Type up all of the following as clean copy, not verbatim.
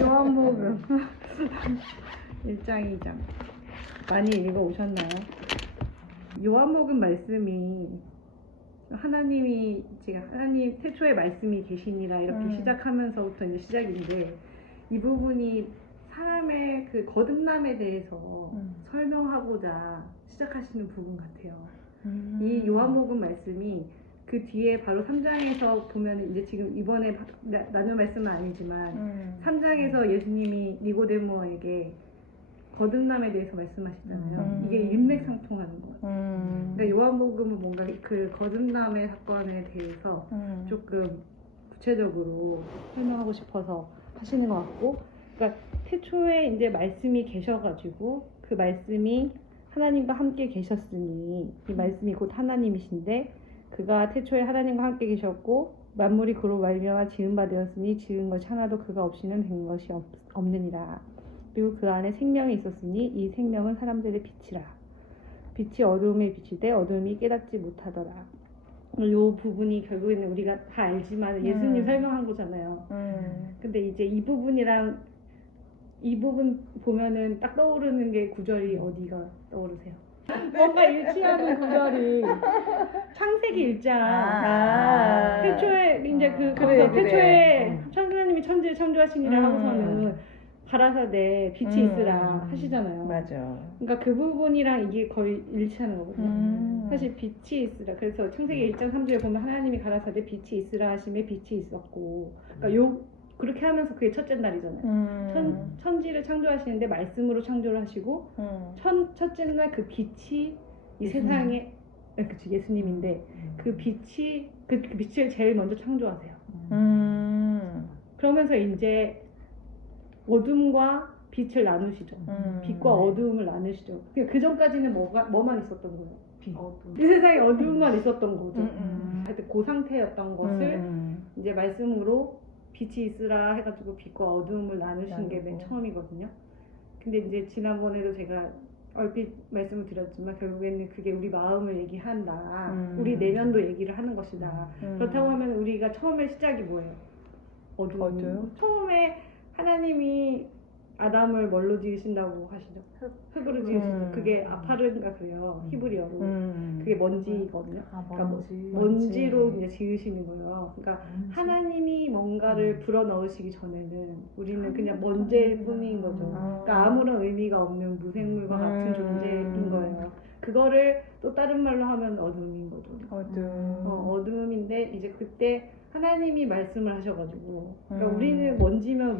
요한복음 1장 2장 많이 읽어오셨나요? 요한복음 말씀이 하나님이 지금 하나님 태초에 말씀이 계시니라 이렇게 시작하면서부터 이제 시작인데 이 부분이 사람의 그 거듭남에 대해서 설명하고자 시작하시는 부분 같아요. 이 요한복음 말씀이 그 뒤에 바로 3장에서 보면 이제 지금 이번에 나눌 말씀은 아니지만 3장에서 예수님이 니고데모에게 거듭남에 대해서 말씀하시잖아요. 이게 일맥상통하는 것 같아요. 그러니까 요한복음은 뭔가 그 거듭남의 사건에 대해서 조금 구체적으로 설명하고 싶어서 하시는 것 같고, 그러니까 태초에 이제 말씀이 계셔가지고 그 말씀이 하나님과 함께 계셨으니 이 말씀이 곧 하나님이신데 그가 태초에 하나님과 함께 계셨고 만물이 그로 말미암아 지은 바 되었으니 지은 것이 하나도 그가 없이는 된 것이 없느니라. 그리고 그 안에 생명이 있었으니 이 생명은 사람들의 빛이라. 빛이 어두움에 비치되 어두움이 깨닫지 못하더라. 이 부분이 결국에는 우리가 다 알지만 예수님 설명한 거잖아요. 근데 이제 이 부분이랑 이 부분 보면은 딱 떠오르는 게 구절이 어디가 떠오르세요? 뭔가 일치하는 구절이 창세기 1장 태초에 이제 태초에 하나님이 천지를 창조하시니라 하고서는 가라사대 빛이 있으라 하시잖아요. 맞아. 그러니까 그 부분이랑 이게 거의 일치하는 거거든요. 사실 빛이 있으라. 그래서 창세기 1장 3절에 보면 하나님이 가라사대 빛이 있으라 하심에 빛이 있었고, 그러니까 그렇게 하면서 그게 첫째 날이잖아요. 천지를 창조하시는데 말씀으로 창조를 하시고 첫째 날 그 빛이 이 세상에 그치 예수님인데 그 빛이 그 빛을 제일 먼저 창조하세요. 그러면서 이제 어둠과 빛을 나누시죠. 빛과 어두움을 나누시죠. 그 전까지는 뭐만 있었던 거예요? 빛. 이 세상에 어두움만 있었던 거죠. 하여튼 그 상태였던 것을 이제 말씀으로 빛이 있으라 해가지고 빛과 어두움을 나누신 게 맨 처음이거든요. 근데 이제 지난번에도 제가 얼핏 말씀을 드렸지만 결국에는 그게 우리 마음을 얘기한다. 우리 내면도 얘기를 하는 것이다. 그렇다고 하면 우리가 처음에 시작이 뭐예요? 어두움. 처음에 하나님이 아담을 뭘로 지으신다고 하시죠? 흙으로 지으시죠. 그게 아파르인가 그래요. 히브리어로. 그게 먼지거든요. 그러니까 먼지로 이제 지으시는 거예요. 그러니까 하나님이 뭔가를 불어넣으시기 전에는 우리는 그냥 먼지일 뿐인 거죠. 그러니까 아무런 의미가 없는 무생물과 같은 존재인 거예요. 그거를 또 다른 말로 하면 어둠인 거죠. 어둠인데 이제 그때 하나님이 말씀을 하셔가지고, 그러니까 우리는 먼지면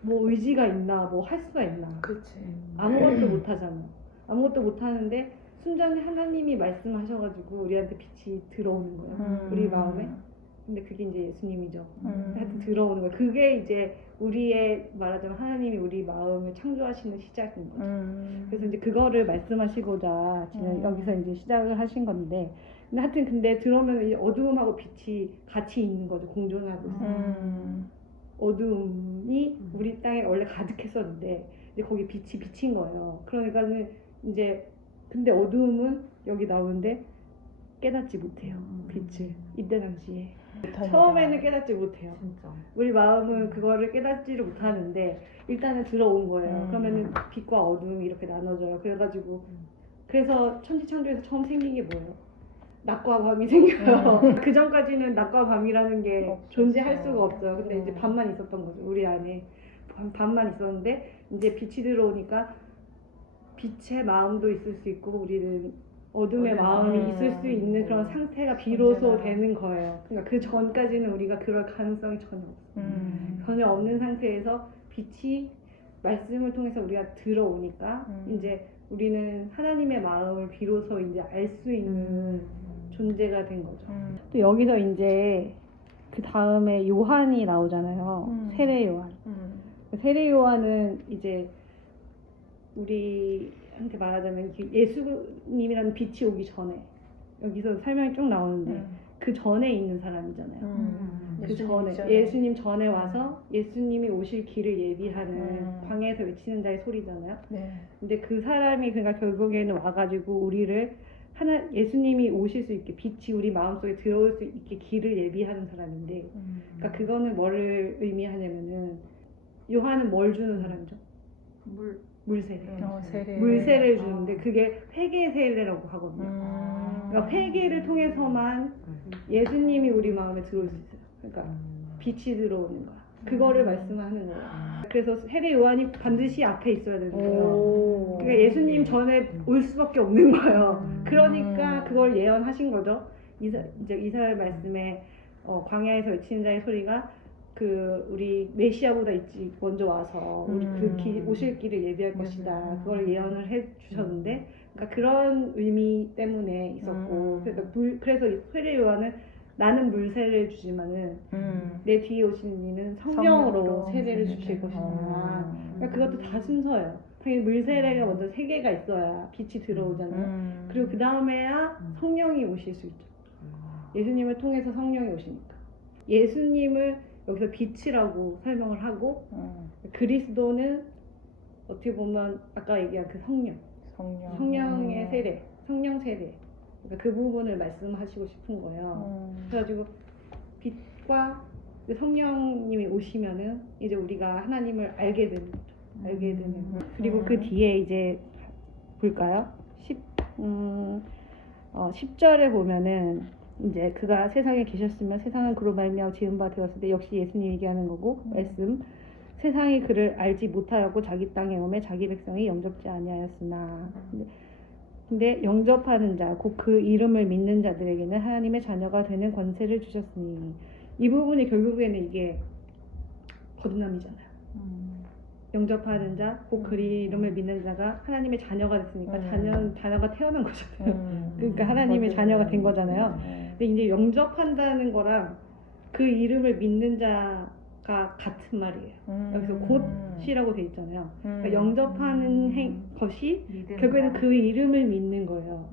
뭐 의지가 있나, 뭐 할 수가 있나. 그치. 아무것도 못 하잖아. 아무것도 못 하는데 순전히 하나님이 말씀하셔가지고 우리한테 빛이 들어오는 거예요. 우리 마음에. 근데 그게 이제 예수님이죠. 하여튼 들어오는 거예요. 그게 이제 우리의 말하자면 하나님이 우리 마음을 창조하시는 시작인 거죠. 그래서 이제 그거를 말씀하시고자 지금 여기서 이제 시작을 하신 건데, 근데 하여튼 근데 들어오면 이제 어두움하고 빛이 같이 있는 거죠. 공존하고 있어요. 어두움이 우리 땅에 원래 가득했었는데 이제 거기 빛이 비친 거예요. 그러니까는 이제 근데 어두움은 여기 나오는데 깨닫지 못해요. 빛을 이때 당시에 처음에는 깨닫지 못해요. 진짜. 우리 마음은 그거를 깨닫지를 못하는데 일단은 들어온 거예요. 그러면은 빛과 어두움이 이렇게 나눠져요. 그래가지고 그래서 천지창조에서 처음 생긴 게 뭐예요? 낮과 밤이 생겨요. 그 전까지는 낮과 밤이라는 게 존재할 수가 없어요. 근데 이제 밤만 있었던 거죠. 우리 안에 밤만 있었는데 이제 빛이 들어오니까 빛의 마음도 있을 수 있고 우리는 어둠의 마음이 있을 수 있는 그런 상태가 비로소 되는 거예요. 그러니까 그 전까지는 우리가 그럴 가능성이 전혀 없어요. 전혀 없는 상태에서 빛이 말씀을 통해서 우리가 들어오니까 이제 우리는 하나님의 마음을 비로소 이제 알 수 있는 존재가 된 거죠. 또 여기서 이제 그 다음에 요한이 나오잖아요. 세례 요한. 세례 요한은 이제 우리한테 말하자면 예수님이라는 빛이 오기 전에 여기서 설명이 쭉 나오는데 그 전에 있는 사람이잖아요. 그 전에 예수님 전에 와서 예수님이 오실 길을 예비하는 광야에서 외치는 자의 소리잖아요. 근데 그 사람이 그러니까 결국에는 와가지고 우리를 예수님이 오실 수 있게 빛이 우리 마음속에 들어올 수 있게 길을 예비하는 사람인데, 그러니까 그거는 뭐를 의미하냐면은 요한은 뭘 주는 사람이죠? 물세례. 세례. 물세례를 주는데 그게 회개 세례라고 하거든요. 그러니까 회개를 통해서만 예수님이 우리 마음에 들어올 수 있어요. 그러니까 빛이 들어오는 거야. 그거를 말씀하는 거예요. 그래서 세례 요한이 반드시 앞에 있어야 되는 거예요. 그러니까 예수님 전에 올 수밖에 없는 거예요. 그러니까 그걸 예언하신 거죠. 이제 이사야 말씀에 광야에서 외치는 자의 소리가 그 우리 메시아보다 일찍 먼저 와서 우리 오실 길을 예비할 것이다. 그걸 예언을 해 주셨는데, 그러니까 그런 의미 때문에 있었고, 그래서 세례 요한은 나는 물세례를 주지만은 내 뒤에 오신 이는 성령으로 세례를 주실 것이다. 그러니까 그것도 다 순서예요. 당연히 물세례가 먼저 세계가 있어야 빛이 들어오잖아요. 그리고 그 다음에야 성령이 오실 수 있죠. 예수님을 통해서 성령이 오시니까. 예수님을 여기서 빛이라고 설명을 하고 그리스도는 어떻게 보면 아까 얘기한 그 성령의 세례, 성령 세례. 그러니까 그 부분을 말씀하시고 싶은 거예요. 그래가지고 빛과 그 성령님이 오시면은 이제 우리가 하나님을 알게 되는 거죠. 알게 되는. 그리고 그 뒤에 이제 볼까요? 10절에 보면은 이제 그가 세상에 계셨으면 세상은 그로 말미암아 지은 바 되었을 때, 역시 예수님 얘기하는 거고 말씀. 세상이 그를 알지 못하였고 자기 땅에 오매 자기 백성이 영접지 아니하였으나 근데 영접하는 자 곧 그 이름을 믿는 자들에게는 하나님의 자녀가 되는 권세를 주셨으니, 이 부분이 결국에는 이게 거듭남이잖아요. 영접하는 자 곧 그 이름을 믿는 자가 하나님의 자녀가 됐으니까 자녀가 태어난 거잖아요. 그러니까 하나님의 자녀가 된 거잖아요. 근데 이제 영접한다는 거랑 그 이름을 믿는 자가 같은 말이에요. 여기서 곧이라고 돼 있잖아요. 그러니까 영접하는 것이 결국에는 그 이름을 믿는 거예요.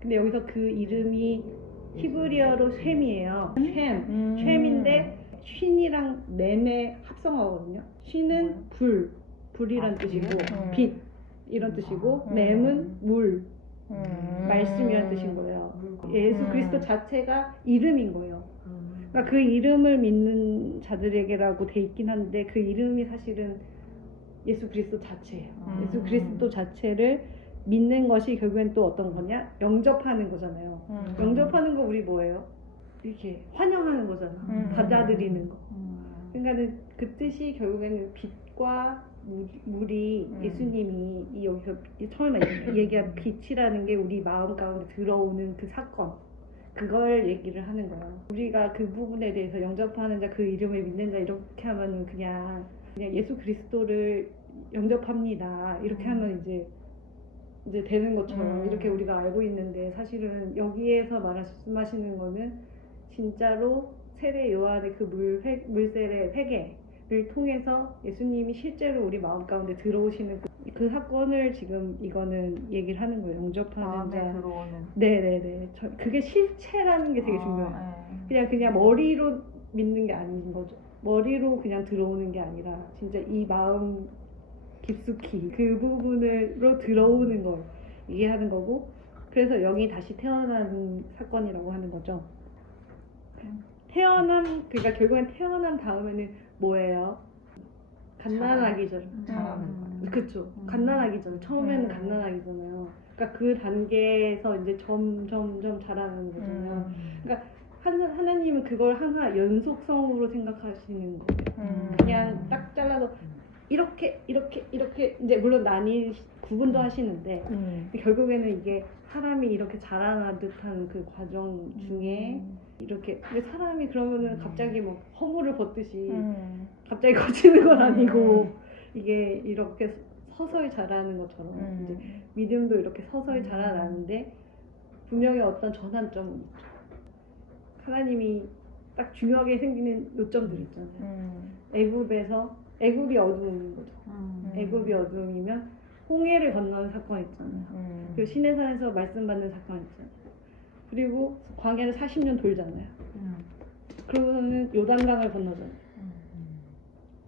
근데 여기서 그 이름이 히브리어로 쉔이에요. 쉔인데 쉰이랑 램의 합성어거든요. 쉰은 불이란 뜻이고 빛 이런 뜻이고, 램은 물, 말씀이란 뜻인 거예요. 예수 그리스도 자체가 이름인 거예요. 그러니까 그 이름을 믿는 자들에게라고 돼 있긴 한데 그 이름이 사실은 예수 그리스도 자체예요. 예수 그리스도 자체를 믿는 것이 결국엔 또 어떤 거냐? 영접하는 거잖아요. 영접하는 거 우리 뭐예요? 이렇게 환영하는 거잖아. 받아들이는 거. 그러니까는 그 뜻이 결국에는 빛과 물이 예수님이 여기서 처음에 얘기한 빛이라는 게 우리 마음 가운데 들어오는 그 사건, 그걸 얘기를 하는 거예요. 우리가 그 부분에 대해서 영접하는 자, 그 이름을 믿는 자 이렇게 하면은 그냥 예수 그리스도를 영접합니다 이렇게 하면 이제 되는 것처럼 이렇게 우리가 알고 있는데, 사실은 여기에서 말씀하시는 거는 진짜로 세례 요한의 그 물세례 회개를 통해서 예수님이 실제로 우리 마음 가운데 들어오시는 그 사건을 지금 이거는 얘기를 하는 거예요. 영접하는 자. 들어오는. 네네네. 그게 실체라는 게 되게 중요해요. 그냥 머리로 믿는 게 아닌 거죠. 머리로 그냥 들어오는 게 아니라 진짜 이 마음 깊숙이 그 부분으로 들어오는 걸 얘기하는 거고, 그래서 영이 다시 태어나는 사건이라고 하는 거죠. 그러니까 결국엔 태어난 다음에는 뭐예요? 갓난아기 전. 그쵸. 갓난아기 전. 처음에는 갓난아기잖아요. 그러니까 그 단계에서 이제 점점 자라는 거잖아요. 그러니까 하나님은 그걸 항상 연속성으로 생각하시는 거예요. 그냥 딱 잘라서 이렇게 이제 물론 구분도 하시는데 결국에는 이게 사람이 이렇게 자라나 듯한 그 과정 중에 이렇게, 근데 사람이 그러면은 갑자기 뭐 허물을 벗듯이 갑자기 커지는 건 아니고 이게 이렇게 서서히 자라는 것처럼 이제 믿음도 이렇게 서서히 자라나는데 분명히 어떤 전환점은 있죠. 하나님이 딱 중요하게 생기는 요점들 있잖아요. 애굽이 어두운 거죠. 애굽이 어두움이면 홍해를 건너는 사건 있잖아요. 그리고 시내산에서 말씀 받는 사건 있잖아요. 그리고 광야를 40년 돌잖아요. 그러고서는 요단강을 건너잖아요.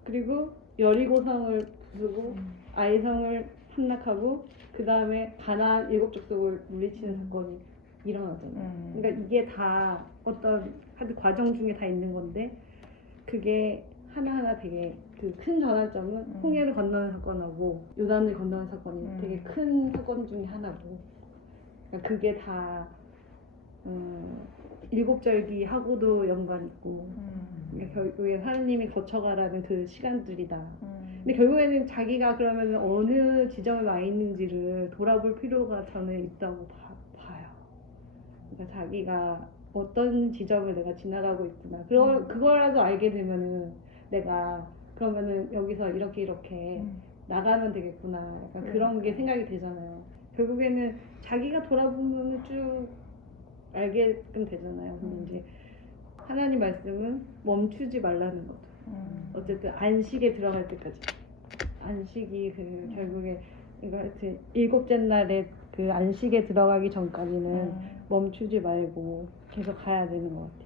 그리고 여리고성을 부수고 아이성을 함락하고 그 다음에 가나안 7족속을 물리치는 사건이 일어나잖아요. 그러니까 이게 다 어떤 과정 중에 다 있는 건데, 그게 하나하나 되게 그 큰 전환점은 홍해를 건너는 사건하고 요단을 건너는 사건이 되게 큰 사건 중에 하나고, 그러니까 그게 다 일곱절기하고도 연관 있고, 그러니까 결국에 하나님이 거쳐가라는 그 시간들이다. 근데 결국에는 자기가 그러면 어느 지점에 와 있는지를 돌아볼 필요가 저는 있다고 봐요. 그러니까 자기가 어떤 지점을 내가 지나가고 있구나. 그거라도 알게 되면은 내가 그러면은 여기서 이렇게 나가면 되겠구나. 약간 그런 게 생각이 되잖아요. 결국에는 자기가 돌아보면 쭉 알게끔 되잖아요. 근데 이제 하나님 말씀은 멈추지 말라는 거죠. 어쨌든 안식에 들어갈 때까지. 안식이 결국에 그러니까 하여튼 일곱째 날에 그 안식에 들어가기 전까지는 멈추지 말고 계속 가야 되는 것 같아요.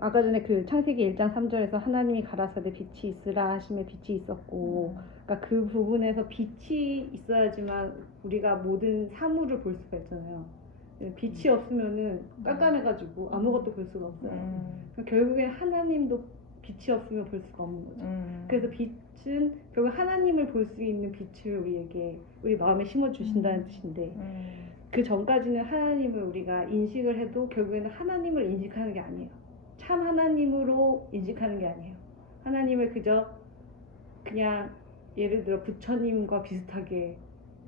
아까 전에 그 창세기 1장 3절에서 하나님이 가라사대 빛이 있으라 하심에 빛이 있었고, 그러니까 그 부분에서 빛이 있어야지만 우리가 모든 사물을 볼 수가 있잖아요. 빛이 없으면은 깜깜해가지고 아무것도 볼 수가 없어요. 그러니까 결국에 하나님도 빛이 없으면 볼 수가 없는 거죠. 그래서 빛은 결국 하나님을 볼 수 있는 빛을 우리 마음에 심어 주신다는 뜻인데, 그 전까지는 하나님을 우리가 인식을 해도 결국에는 하나님을 인식하는 게 아니에요. 참 하나님으로 인식하는 게 아니에요. 하나님을 그냥 예를 들어 부처님과 비슷하게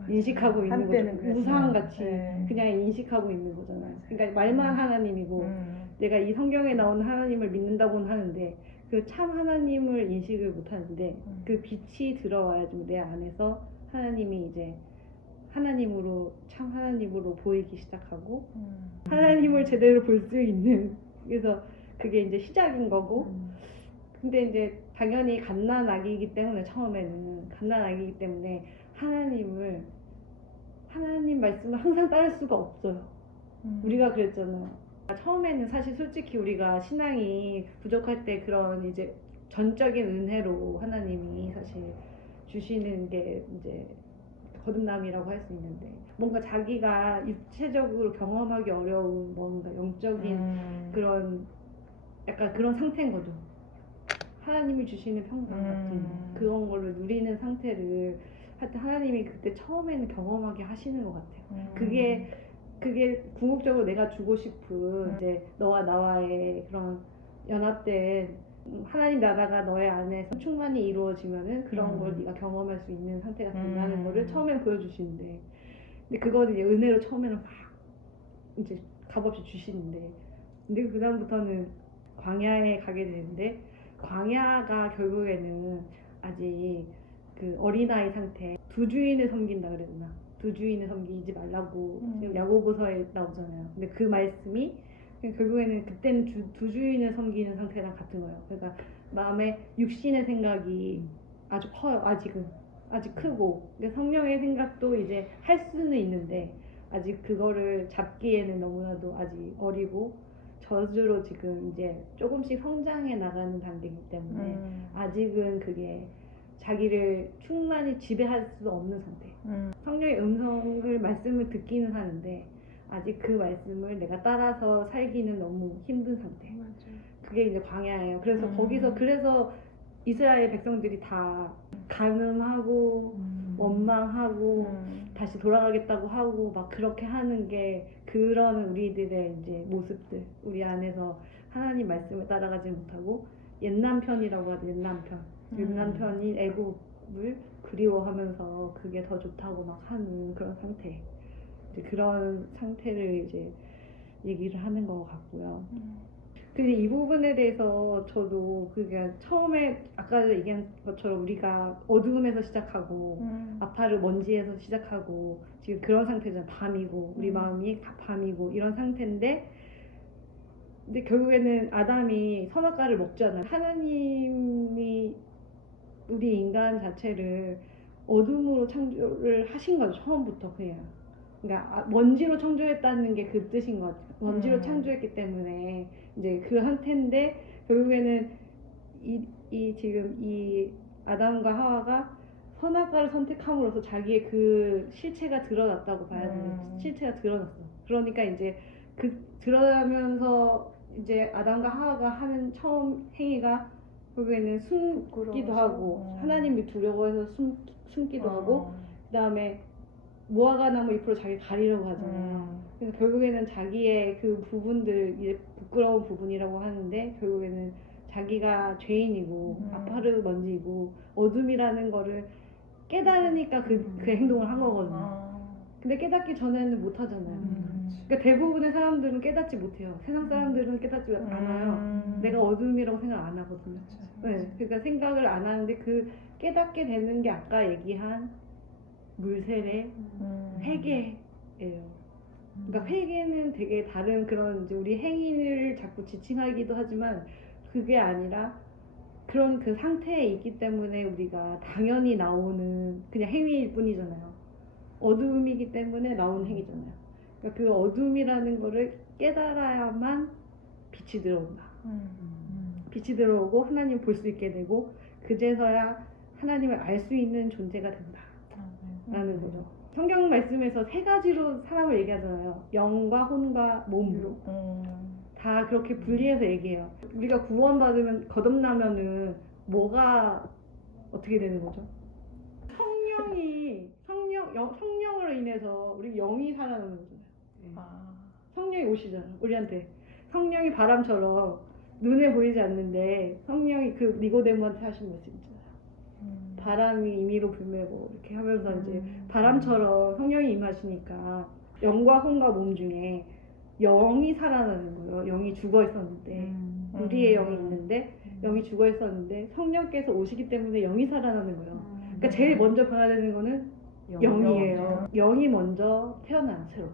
인식하고 있는 거죠. 우상같이 그냥 인식하고 있는 거잖아요. 그러니까 말만 하나님이고 내가 이 성경에 나오는 하나님을 믿는다고는 하는데 그 참 하나님을 인식을 못 하는데, 그 빛이 들어와야지 내 안에서 하나님이 이제 하나님으로, 참 하나님으로 보이기 시작하고 하나님을 제대로 볼 수 있는, 그래서 그게 이제 시작인 거고. 근데 이제 당연히 갓난아기이기 때문에, 처음에는 갓난아기이기 때문에 하나님 말씀을 항상 따를 수가 없어요. 우리가 그랬잖아요. 처음에는 사실 솔직히 우리가 신앙이 부족할 때 그런 이제 전적인 은혜로 하나님이 사실 주시는 게 이제 거듭남이라고 할 수 있는데, 뭔가 자기가 육체적으로 경험하기 어려운 뭔가 영적인 그런 약간 그런 상태인 거죠. 하나님이 주시는 평강 같은 그런 걸로 누리는 상태를 하여튼 하나님이 그때 처음에는 경험하게 하시는 것 같아요. 그게 궁극적으로 내가 주고 싶은 이제 너와 나와의 그런 연합된 하나님 나라가 너의 안에서 충만히 이루어지면은 그런 걸 네가 경험할 수 있는 상태가 된다는 거를 처음엔 보여주시는데, 근데 그거는 이제 은혜로 처음에는 막 이제 값없이 주시는데, 근데 그 다음부터는 광야에 가게 되는데, 광야가 결국에는 아직 그 어린아이 상태, 두 주인을 섬긴다 그랬나? 두 주인을 섬기지 말라고 야고보서에 나오잖아요. 근데 그 말씀이 결국에는 그때는 두 주인을 섬기는 상태랑 같은 거예요. 그러니까 마음에 육신의 생각이 아주 커요. 아직 크고, 성령의 생각도 이제 할 수는 있는데 아직 그거를 잡기에는 너무나도 아직 어리고 저주로 지금 이제 조금씩 성장해 나가는 단계이기 때문에 아직은 그게 자기를 충만히 지배할 수 없는 상태. 성령의 말씀을 듣기는 하는데 아직 그 말씀을 내가 따라서 살기는 너무 힘든 상태. 그게 이제 광야예요. 그래서 이스라엘 백성들이 다 간음하고 원망하고 다시 돌아가겠다고 하고 막 그렇게 하는 게 그런 우리들의 이제 모습들, 우리 안에서 하나님 말씀을 따라가지 못하고 옛남편이라고 하죠. 옛남편이 애굽을 그리워하면서 그게 더 좋다고 막 하는 그런 상태. 이제 그런 상태를 이제 얘기를 하는 것 같고요. 근데 이 부분에 대해서 저도 그게 처음에 아까 얘기한 것처럼 우리가 어두움에서 시작하고 아파를 먼지에서 시작하고 지금 그런 상태잖아요. 밤이고 우리 마음이 밤이고 이런 상태인데, 근데 결국에는 아담이 선악과를 먹잖아요. 하나님이 우리 인간 자체를 어둠으로 창조를 하신 거죠. 처음부터 그냥. 그러니까 먼지로 창조했다는 게 그 뜻인 것 같아요. 먼지로 창조했기 때문에 이제 그 상태인데, 결국에는 지금 이 아담과 하와가 선악과를 선택함으로써 자기의 그 실체가 드러났다고 봐야 돼요. 실체가 드러났어. 그러니까 이제 그 드러나면서 이제 아담과 하와가 하는 처음 행위가 결국에는 숨기도 부끄러워서? 하고 하나님이 두려워해서 숨기도 하고 그 다음에 무화과 나무 잎으로 자기 가리려고 하잖아요. 그래서 결국에는 자기의 그 부분들, 이제 부끄러운 부분이라고 하는데 결국에는 자기가 죄인이고 아파르 먼지고 어둠이라는 거를 깨달으니까 그 행동을 한 거거든요. 근데 깨닫기 전에는 못 하잖아요. 그러니까 대부분의 사람들은 깨닫지 못해요. 세상 사람들은 깨닫지 않아요. 내가 어둠이라고 생각 안 하거든요. 네, 그러니까 생각을 안 하는데 그 깨닫게 되는 게 아까 얘기한 물세례, 회개예요. 그러니까 회개는 되게 다른 그런 이제 우리 행위를 자꾸 지칭하기도 하지만 그게 아니라 그런 그 상태에 있기 때문에 우리가 당연히 나오는 그냥 행위일 뿐이잖아요. 어둠이기 때문에 나오는 행위잖아요. 그러니까 그 어둠이라는 거를 깨달아야만 빛이 들어온다. 빛이 들어오고 하나님 볼 수 있게 되고 그제서야 하나님을 알 수 있는 존재가 된다. 라는 거죠. 성경 말씀에서 세 가지로 사람을 얘기하잖아요. 영과 혼과 몸으로. 다 그렇게 분리해서 얘기해요. 우리가 구원받으면 거듭나면은 뭐가 어떻게 되는 거죠? 성령으로 인해서 우리 영이 살아나는 거잖아요. 성령이 오시잖아 우리한테. 성령이 바람처럼 눈에 보이지 않는데 성령이 그 니고데모한테 하신 말씀 있잖아요. 바람이 임의로 불매고 이렇게 하면서 이제 바람처럼 성령이 임하시니까 영과 혼과 몸 중에 영이 살아나는 거예요. 영이 죽어 있었는데 우리의 영이 있는데 영이 죽어 있었는데 성령께서 오시기 때문에 영이 살아나는 거예요. 그러니까 제일 먼저 변화되는 거는 영이에요. 영이 먼저 태어난 새로.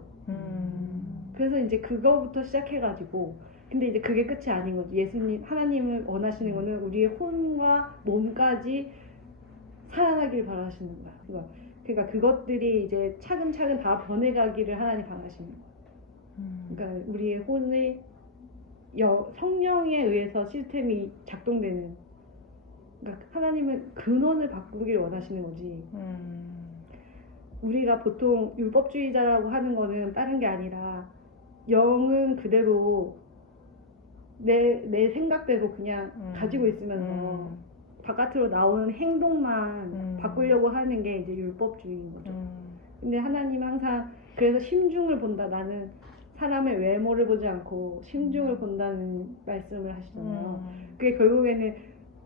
그래서 이제 그거부터 시작해가지고 근데 이제 그게 끝이 아닌 거지. 예수님 하나님을 원하시는 거는 우리의 혼과 몸까지 살아나길 바라시는 거야. 그러니까 그것들이 이제 차근차근 다 변해가기를 하나님 바라시는 거야. 그러니까 우리의 혼을 성령에 의해서 시스템이 작동되는. 그러니까 하나님은 근원을 바꾸길 원하시는 거지. 우리가 보통 율법주의자라고 하는 거는 다른 게 아니라 영은 그대로 내 생각대로 그냥 가지고 있으면서 바깥으로 나오는 행동만 바꾸려고 하는 게 이제 율법주의인 거죠. 근데 하나님은 항상 그래서 심중을 본다. 나는 사람의 외모를 보지 않고 심중을 본다는 말씀을 하시잖아요. 그게 결국에는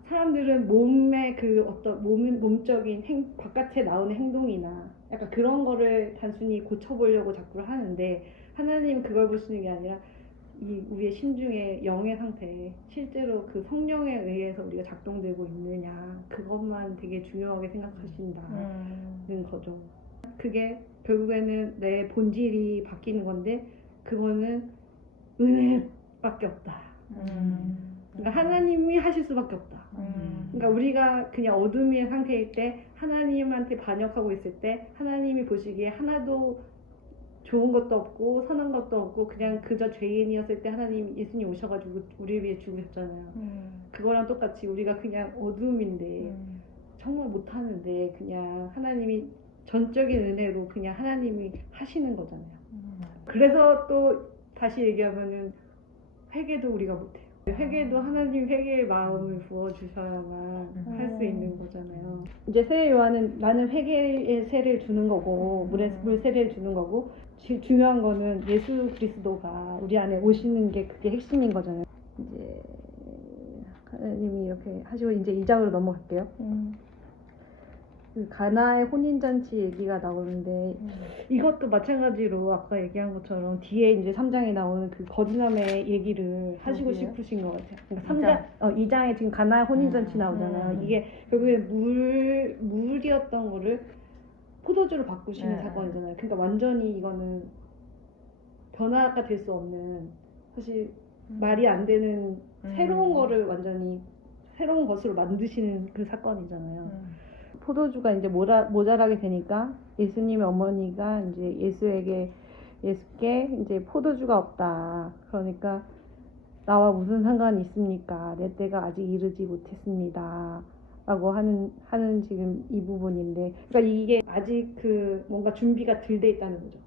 사람들은 몸의 그 어떤 몸적인 바깥에 나오는 행동이나 약간 그런 거를 단순히 고쳐보려고 자꾸 하는데 하나님은 그걸 보시는 게 아니라 이 우리의 심중의 영의 상태에 실제로 그 성령에 의해서 우리가 작동되고 있느냐 그것만 되게 중요하게 생각하신다는 거죠. 그게 결국에는 내 본질이 바뀌는 건데 그거는 은혜밖에 없다. 그러니까 하나님이 하실 수밖에 없다. 그러니까 우리가 그냥 어둠의 상태일 때 하나님한테 반역하고 있을 때 하나님이 보시기에 하나도 좋은 것도 없고 선한 것도 없고 그냥 그저 죄인이었을 때 하나님 예수님 오셔가지고 우리를 위해 죽으셨잖아요. 그거랑 똑같이 우리가 그냥 어둠인데 정말 못하는데 그냥 하나님이 전적인 은혜로 그냥 하나님이 하시는 거잖아요. 그래서 또 다시 얘기하면은 회개도 우리가 못해요. 회개도 하나님 회개의 마음을 부어주셔야만 할 수 있는 거잖아요. 이제 세례 요한은 나는 회개의 세례를 주는 거고 물 세례를 주는 거고 중요한 거는 예수 그리스도가 우리 안에 오시는 게 그게 핵심인 거잖아요. 이제 하나님이 이렇게 하시고 이제 2장으로 넘어갈게요. 그 가나의 혼인잔치 얘기가 나오는데 이것도 마찬가지로 아까 얘기한 것처럼 뒤에 이제 3장에 나오는 그 거듭남의 얘기를 하시고 싶으신 것 같아요. 그러니까 2장에 지금 가나의 혼인잔치 나오잖아요. 이게 결국에 물이었던 거를 포도주로 바꾸시는 사건이잖아요. 그러니까 완전히 이거는 변화가 될 수 없는 사실 말이 안 되는 새로운 거를 완전히 새로운 것으로 만드시는 그 사건이잖아요. 포도주가 이제 모자라게 되니까 예수님의 어머니가 이제 예수께 이제 포도주가 없다. 그러니까 나와 무슨 상관이 있습니까? 내 때가 아직 이르지 못했습니다. 라고 하는 지금 이 부분인데, 그러니까 이게 아직 그 뭔가 준비가 덜 돼 있다는 거죠.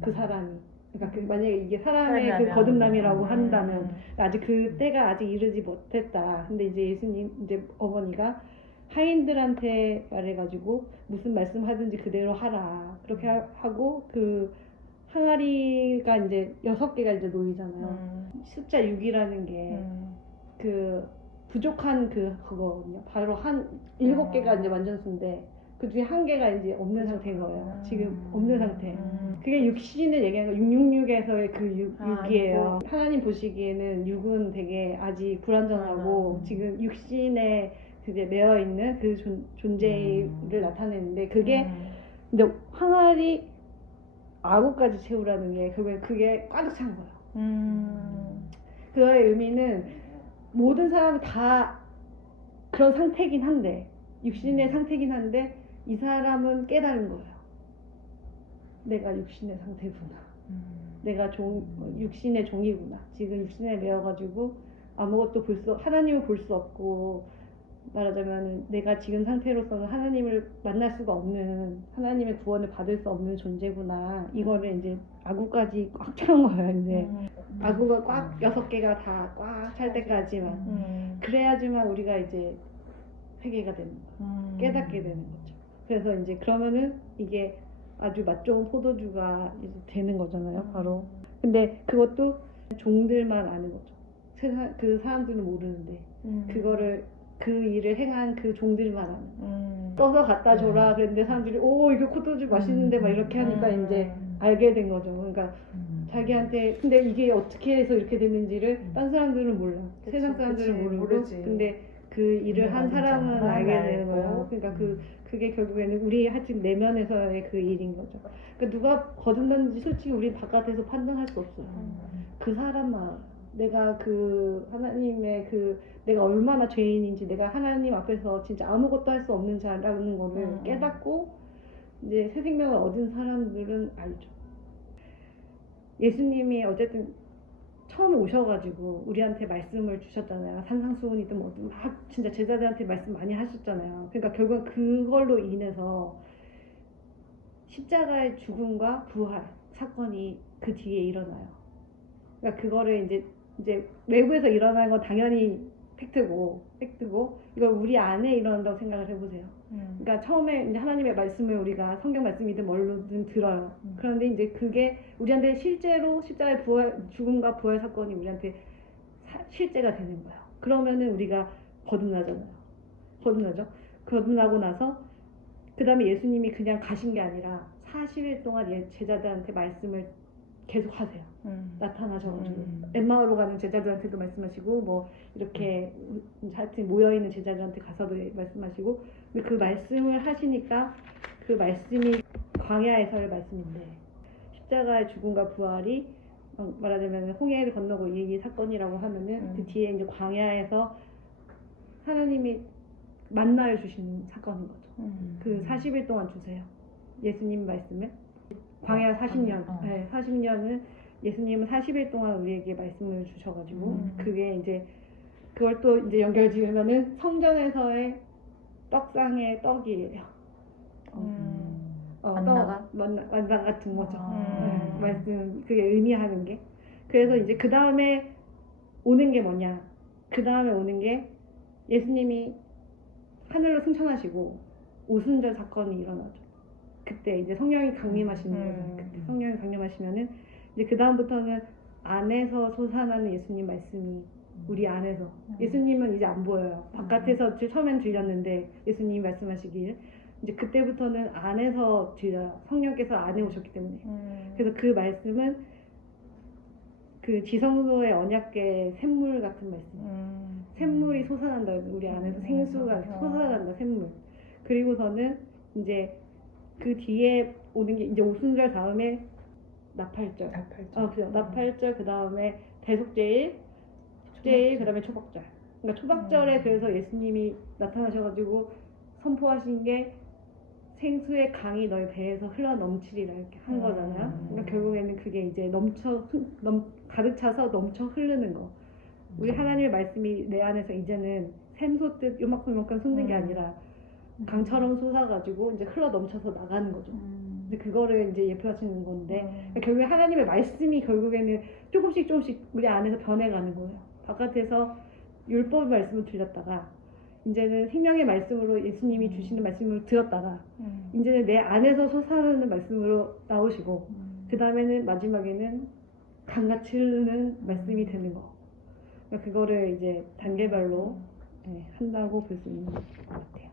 그 사람이. 그러니까 만약에 이게 사람의 그 거듭남이라고 한다면 아직 그 때가 아직 이르지 못했다. 근데 이제 예수님 이제 어머니가 하인들한테 말해가지고 무슨 말씀하든지 그대로 하라. 그렇게 하고 그 항아리가 이제 6개가 이제 놓이잖아요. 숫자 6이라는 게 그 부족한 그거거든요. 바로 한 7개가 이제 완전수인데 그 중에 1개가 이제 없는 상태인 거예요. 지금 없는 상태. 그게 육신을 얘기하는 거 666에서의 그 6이에요. 하나님 보시기에는 6은 되게 아직 불완전하고 지금 육신에 그게 매여 있는 그 존재를 나타내는데 그게 근데 항아리 아구까지 채우라는 게 그게 가득 찬 거예요. 그거의 의미는 모든 사람이 다 그런 상태긴 한데 육신의 상태긴 한데 이 사람은 깨달은 거예요. 내가 육신의 상태구나. 내가 육신의 종이구나. 지금 육신에 매여가지고 아무것도 하나님을 볼 수 없고 말하자면 내가 지금 상태로서는 하나님을 만날 수가 없는 하나님의 구원을 받을 수 없는 존재구나. 이거를 이제 아구까지 꽉 찬 거예요. 이제 아구가 꽉 6개가 다 꽉 찰 때까지만 그래야지만 우리가 이제 회개가 되는 거예요. 깨닫게 되는 거죠. 그래서 이제 그러면은 이게 아주 맛 좋은 포도주가 이제 되는 거잖아요. 바로. 근데 그것도 종들만 아는 거죠. 그 사람들은 모르는데 그거를 그 일을 행한 그 종들만 아는. 떠서 갖다 줘라 그랬는데 사람들이 오 이거 포도주 맛있는데 막 이렇게 하니까 이제 알게 된 거죠. 그러니까 자기한테 근데 이게 어떻게 해서 이렇게 됐는지를 딴 사람들은 몰라. 세상 사람들은 모르고 모르지. 근데 그 일을 한 사람은 알게 되는 거예요. 그러니까 그게 결국에는 우리 하여튼 내면에서의 그 일인 거죠. 그러니까 누가 거듭났는지 솔직히 우리 바깥에서 판단할 수 없어요. 그 사람만 내가 그 하나님의 내가 얼마나 죄인인지 내가 하나님 앞에서 진짜 아무것도 할 수 없는 자라는 거를 깨닫고 이제 새 생명을 얻은 사람들은 알죠. 예수님이 어쨌든 처음 오셔가지고 우리한테 말씀을 주셨잖아요. 산상수훈이든 뭐든 막 진짜 제자들한테 말씀 많이 하셨잖아요. 그러니까 결국 그걸로 인해서 십자가의 죽음과 부활 사건이 그 뒤에 일어나요. 그러니까 그거를 이제 외부에서 일어나는 건 당연히 팩트고 이걸 우리 안에 일어난다고 생각을 해보세요. 그러니까 처음에 이제 하나님의 말씀을 우리가 성경 말씀이든 뭘로든 들어요. 그런데 이제 그게 우리한테 실제로 십자가의 죽음과 부활 사건이 우리한테 실제가 되는 거예요. 그러면은 우리가 거듭나죠. 거듭나고 나서 그 다음에 예수님이 그냥 가신 게 아니라 40일 동안 제자들한테 말씀을 계속 하세요. 나타나셔가지고 엠마오로 가는 제자들한테도 말씀하시고 뭐 이렇게 하여튼 모여있는 제자들한테 가서도 말씀하시고 근데 그 말씀을 하시니까 그 말씀이 광야에서의 말씀인데 십자가의 죽음과 부활이 말하자면 홍해를 건너고 이 사건이라고 하면은 그 뒤에 이제 광야에서 하나님이 만나를 주시는 사건인 거죠. 그 40일 동안 주세요. 예수님 말씀을 광야 40년. 네, 40년은 예수님은 40일 동안 우리에게 말씀을 주셔가지고 그게 이제 그걸 또 이제 연결 지으면은 성전에서의 떡상의 떡이에요. 만나 같은 거죠. 네, 말씀 그게 의미하는 게. 그래서 이제 그 다음에 오는 게 뭐냐? 그 다음에 오는 게 예수님이 하늘로 승천하시고 오순절 사건이 일어나죠. 그때 이제 성령이 강림하시는 거죠. 그때 성령이 강림하시면은 이제 그 다음부터는 안에서 솟아나는 예수님 말씀이 우리 안에서 예수님은 이제 안 보여요. 바깥에서 처음엔 들렸는데 예수님이 말씀하시길 이제 그때부터는 안에서 들려요. 성령께서 안에 오셨기 때문에. 그래서 그 말씀은 그 지성소의 언약궤 샘물 같은 말씀. 샘물이 솟아난다. 우리 안에서 생수가 솟아난다. 샘물. 그리고서는 이제 그 뒤에 오는 게 이제 오순절 다음에 나팔절. 그죠. 나팔절 그 다음에 대속제일, 축제일, 그 다음에 초박절. 그러니까 초박절에 그래서 예수님이 나타나셔가지고 선포하신 게 생수의 강이 너희 배에서 흘러 넘치리라 이렇게 한 거잖아요. 그러니까 결국에는 그게 이제 가득 차서 넘쳐 흐르는 거. 우리 하나님의 말씀이 내 안에서 이제는 샘솟듯 요만큼 솟는 게 아니라 강처럼 솟아가지고 이제 흘러 넘쳐서 나가는 거죠. 근데 그거를 이제 예표하시는 건데 결국에 하나님의 말씀이 결국에는 조금씩 우리 안에서 변해가는 거예요. 바깥에서 율법 말씀을 들렸다가 이제는 생명의 말씀으로 예수님이 주시는 말씀을 들었다가 이제는 내 안에서 솟아나는 말씀으로 나오시고 그 다음에는 마지막에는 강같이 흐르는 말씀이 되는 거. 그러니까 그거를 이제 단계별로 한다고 볼 수 있는 것 같아요.